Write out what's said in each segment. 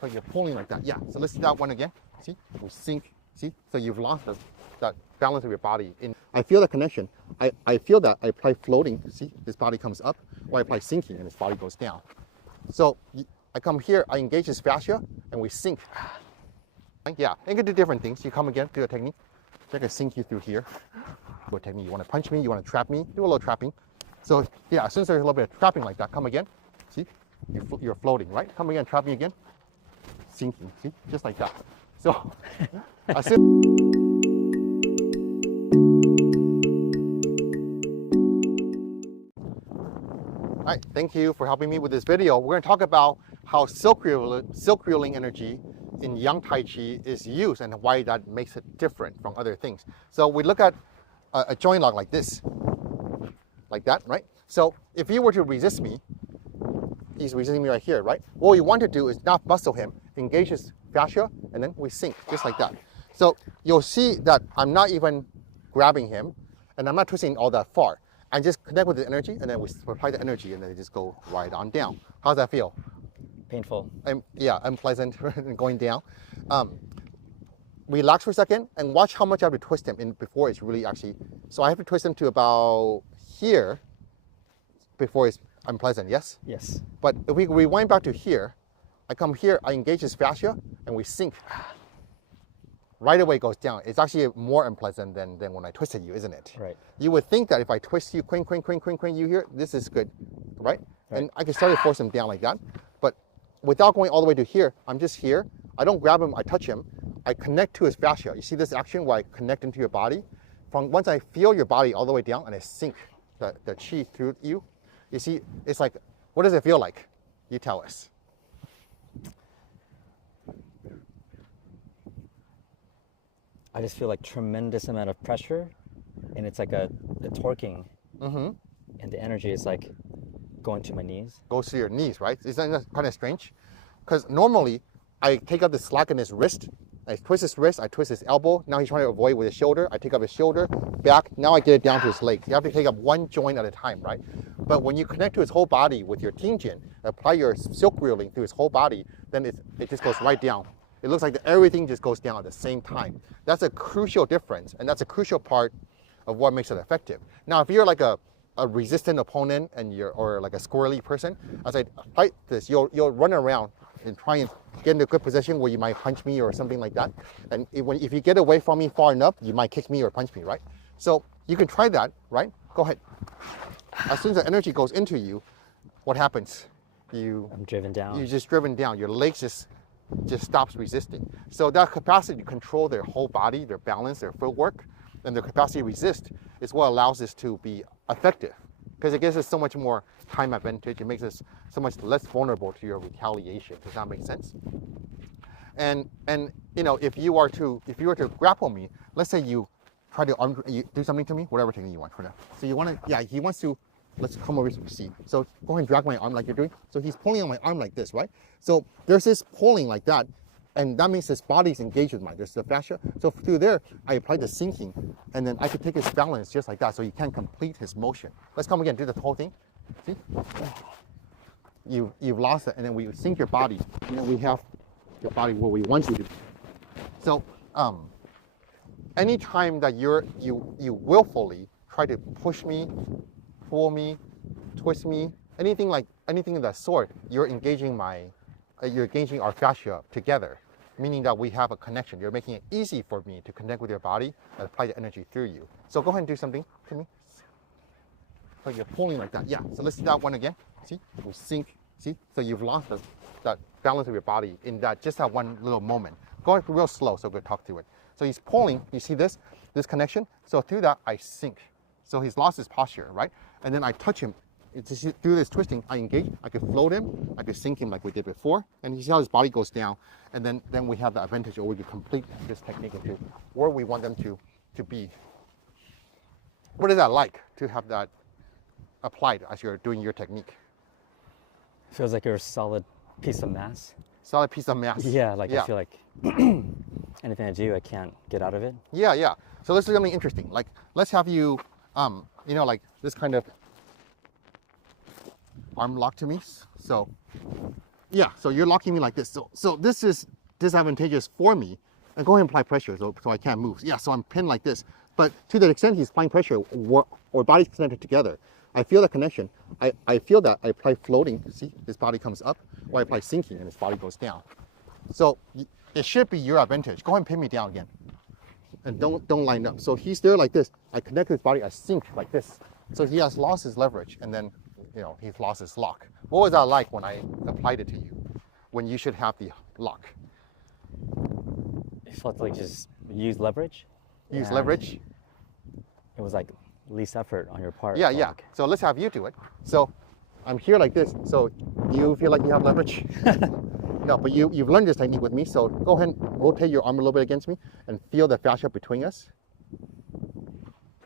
So you're pulling like that. Yeah, so let's do that one again. See, we sink, see? So you've lost that balance of your body. I feel the connection. I feel that I apply floating, see, this body comes up, or I apply sinking and this body goes down. So I come here, I engage this fascia, and we sink. Yeah, you can do different things. You come again, do a technique. So I can sink you through here. Do a technique. You want to punch me, you want to trap me, do a little trapping. So yeah, as soon as there's a little bit of trapping like that, come again. See, you're floating, right? Come again, trap me again. Sinking, see, just like that. So as soon All right, thank you for helping me with this video. We're going to talk about how silk reeling energy in Yang Tai Chi is used and why that makes it different from other things. So we look at a joint lock like this, like that, right? So if you were to resist me, he's resisting me right here, right? What we want to do is not muscle him, engage his fascia, and then we sink, just like that. So you'll see that I'm not even grabbing him, and I'm not twisting all that far. I just connect with the energy, and then we apply the energy, and then they just go right on down. How's that feel? Painful. Yeah, unpleasant going down. Relax for a second, and watch how much I have to twist him in before it's really actually. So I have to twist him to about here before it's unpleasant, yes? Yes. But if we rewind back to here, I come here, I engage his fascia, and we sink. Right away it goes down. It's actually more unpleasant than when I twisted you, isn't it? Right. You would think that if I twist you, quing, you here, this is good, right? And I can start to force him down like that. But without going all the way to here, I'm just here. I don't grab him, I touch him. I connect to his fascia. You see this action where I connect into your body? Once I feel your body all the way down and I sink the chi through you, you see, it's like, what does it feel like? You tell us. I just feel like tremendous amount of pressure, and it's like a torquing, and the energy is like going to my knees. Goes to your knees, right? Isn't that kind of strange? Because normally, I take up the slack in his wrist, I twist his wrist, I twist his elbow. Now he's trying to avoid with his shoulder. I take up his shoulder, back. Now I get it down to his legs. You have to take up one joint at a time, right? But when you connect to his whole body with your Dantien, apply your silk reeling through his whole body, then it just goes right down. It looks like everything just goes down at the same time. That's a crucial difference, and that's a crucial part of what makes it effective. Now, if you're like a resistant opponent or like a squirrely person, as I fight this, you'll run around and try and get into a good position where you might punch me or something like that. And if you get away from me far enough, you might kick me or punch me, right? So you can try that, right? Go ahead. As soon as the energy goes into you, what happens? I'm driven down. You're just driven down. Your legs just stops resisting. So that capacity to control their whole body, their balance, their footwork, and their capacity to resist is what allows this to be effective, because it gives us so much more time advantage. It makes us so much less vulnerable to your retaliation. Does that make sense? And you know, if you were to grapple me, let's say you try to do something to me, whatever technique you want for now. So you want to, yeah, he wants to. Let's come over to see. So go ahead and drag my arm like you're doing. So he's pulling on my arm like this, right? So there's this pulling like that, and that means his body's engaged with mine. There's the fascia. So through there, I apply the sinking, and then I could take his balance just like that, so he can't complete his motion. Let's come again, do the whole thing. See? You've lost it, and then we sink your body, and then we have your body where we want you to be. So anytime that you willfully try to push me, pull me, twist me, anything of that sort, you're engaging our fascia together, meaning that we have a connection. You're making it easy for me to connect with your body and apply the energy through you. So go ahead and do something to me. So you're pulling like that. Yeah. So let's do that one again. See, we sink. See, so you've lost that balance of your body in just that one little moment. Go real slow, so we'll talk through it. So he's pulling. You see this connection? So through that, I sink. So he's lost his posture, right? And then I touch him. Through this twisting, I engage. I could float him. I could sink him like we did before. And you see how his body goes down. And then we have the advantage, or we could complete this technique into where we want them to be. What is that like to have that applied as you're doing your technique? Feels like you're a solid piece of mass. Solid piece of mass. Yeah, like I feel like anything I do, I can't get out of it. Yeah. So let's do something interesting. Like, let's have you, you know, like this kind of arm lock to me. So Yeah, so you're locking me like this. So this is disadvantageous for me. And go ahead and apply pressure so I can't move. Yeah, so I'm pinned like this. But to the extent he's applying pressure, or bodies connected together, I feel the connection. I feel that I apply floating, see, his body comes up, or I apply sinking and his body goes down. So it should be your advantage. Go ahead and pin me down again. And don't line up. So he's there like this. I connect his body, I sink like this. So he has lost his leverage, and then he's lost his lock. What was that like when I applied it to you? When you should have the lock? It felt like just use leverage. Use leverage? It was like least effort on your part. Yeah, yeah. So let's have you do it. So I'm here like this. So do you feel like you have leverage? No, but you've learned this technique with me. So go ahead and rotate your arm a little bit against me and feel the fascia between us.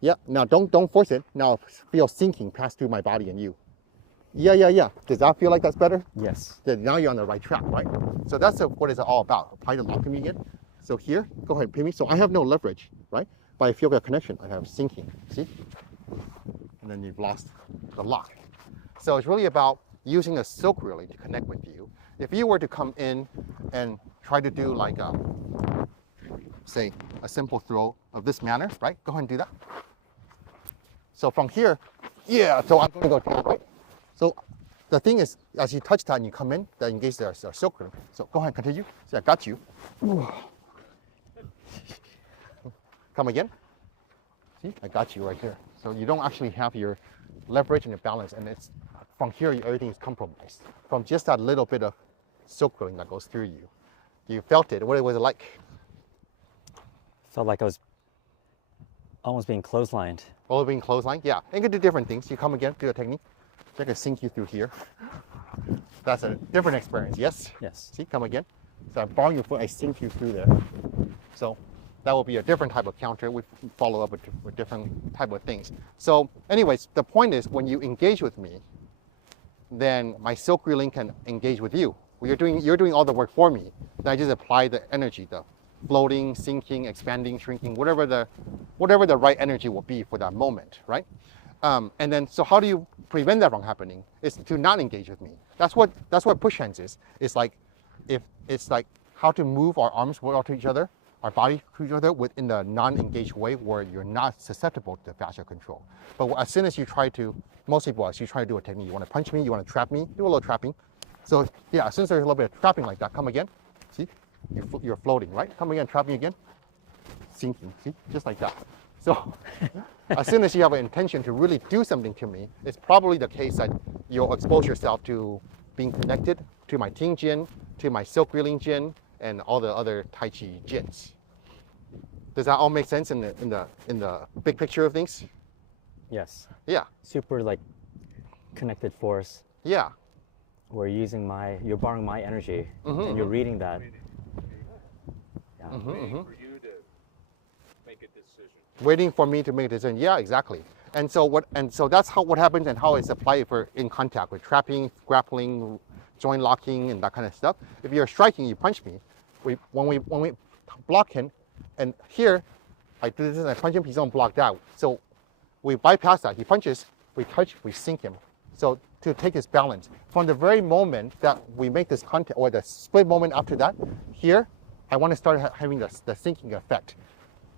Yeah, now don't force it. Now feel sinking pass through my body and you. Yeah. Does that feel like that's better? Yes. Then now you're on the right track, right? So that's what it's all about. Apply the lock to me again. So here, go ahead and pin me. So I have no leverage, right? But I feel the connection. I have sinking, see? And then you've lost the lock. So it's really about using a silk really to connect with you. If you were to come in and try to do like say a simple throw of this manner, right? Go ahead and do that. So from here, yeah, so I'm going to go down, right? So the thing is, as you touch that and you come in, that engage the silk rhythm. So go ahead and continue. See, I got you. Come again. See, I got you right here. So you don't actually have your leverage and your balance, and it's from here everything is compromised. From just that little bit of silk rhythm that goes through you. You felt it. What was it like? Felt like I was almost being clotheslined. Oh, being clotheslined? Yeah. And you can do different things. You come again, do a technique. So I can sink you through here. That's a different experience, yes? Yes. See, come again. So I bar your foot, I sink you through there. So that will be a different type of counter. We follow up with different type of things. So anyways, the point is when you engage with me, then my silk reeling can engage with you. You're doing all the work for me. Then I just apply the energy, the floating, sinking, expanding, shrinking, whatever the right energy will be for that moment, right? And then, so how do you prevent that from happening? Is to not engage with me. That's what push hands is. It's like how to move our arms to each other, our body to each other within the non-engaged way where you're not susceptible to fascia control. But as soon as you try to, most people, as you try to do a technique, you want to punch me, you want to trap me, do a little trapping. So yeah, as soon as there's a little bit of trapping like that, come again. See, you're floating, right? Come again, trapping again, sinking. See, just like that. So as soon as you have an intention to really do something to me, it's probably the case that you'll expose yourself to being connected to my Ting Jin, to my silk reeling Jin, and all the other Tai Chi Jins. Does that all make sense in the big picture of things? Yes. Yeah. Super like connected force. Yeah. Where you're borrowing my energy, and you're reading that. Yeah. For you to make a decision. Waiting for me to make a decision. Yeah, exactly. And so that's what happens and how it's applied in contact with trapping, grappling, joint locking, and that kind of stuff. If you're striking, you punch me. When we block him, and here I do this and I punch him, he don't block that. So we bypass that. He punches, we touch, we sink him. So to take his balance. From the very moment that we make this contact, or the split moment after that, here, I want to start having the sinking effect.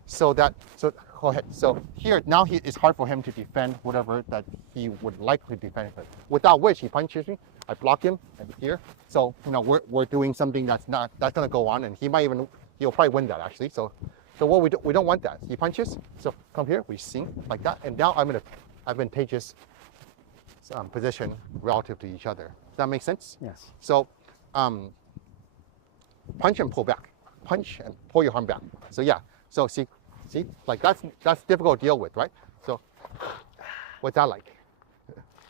So go ahead. So here, now it's hard for him to defend whatever that he would likely defend. Without which he punches me, I block him, and here. So we're doing something that's gonna go on, and he'll probably win that actually. So what we don't want that. He punches. So come here, we sink like that, and now I'm in an advantageous position relative to each other. Does that make sense? Yes. So punch and pull back. Punch and pull your arm back. So yeah. So see, like that's difficult to deal with, right? So what's that like?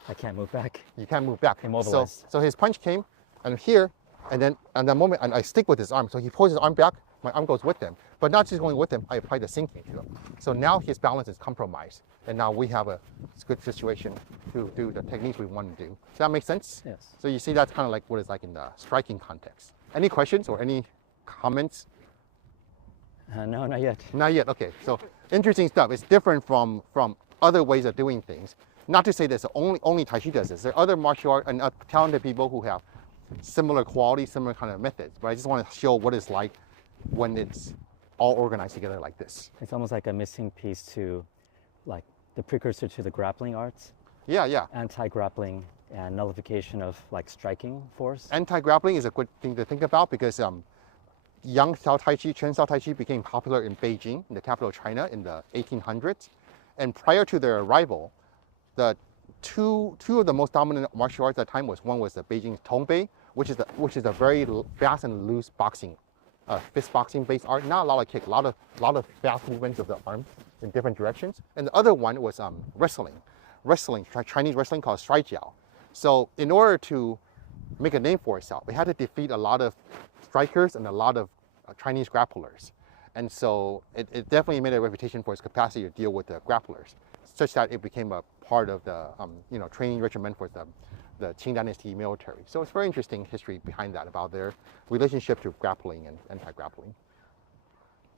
I can't move back. You can't move back. Immobilized. So his punch came, and here, and then at that moment, and I stick with his arm. So he pulls his arm back, my arm goes with him. But not just going with him, I apply the sinking to him. So now his balance is compromised, and now we have a good situation to do the techniques we want to do. Does that make sense? Yes. So you see that's kind of like what it's like in the striking context. Any questions or any comments? No, not yet. Not yet. Okay. So interesting stuff. It's different from other ways of doing things. Not to say that only Tai Chi does this. There are other martial art and talented people who have similar quality, similar kind of methods. But I just want to show what it's like when it's all organized together like this. It's almost like a missing piece to, like, the precursor to the grappling arts. Yeah, yeah. Anti-grappling and nullification of like striking force. Anti-grappling is a good thing to think about because Yang Tai Chi, Chen Tai Chi became popular in Beijing, in the capital of China, in the 1800s. And prior to their arrival, the two of the most dominant martial arts at the time one was the Beijing Tongbei, which is a very fast and loose boxing, fist boxing based art. Not a lot of kick, a lot of fast movements of the arm in different directions. And the other one was wrestling, Chinese wrestling called Jiao. So in order to make a name for itself, it had to defeat a lot of strikers and a lot of Chinese grapplers. And so it definitely made a reputation for its capacity to deal with the grapplers, such that it became a part of the training regimen for the Qing Dynasty military. So it's very interesting history behind that, about their relationship to grappling and anti-grappling.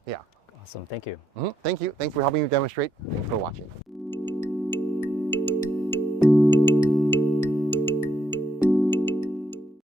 Yeah. Awesome, thank you. Thank you. Thanks for helping me demonstrate. Thanks for watching.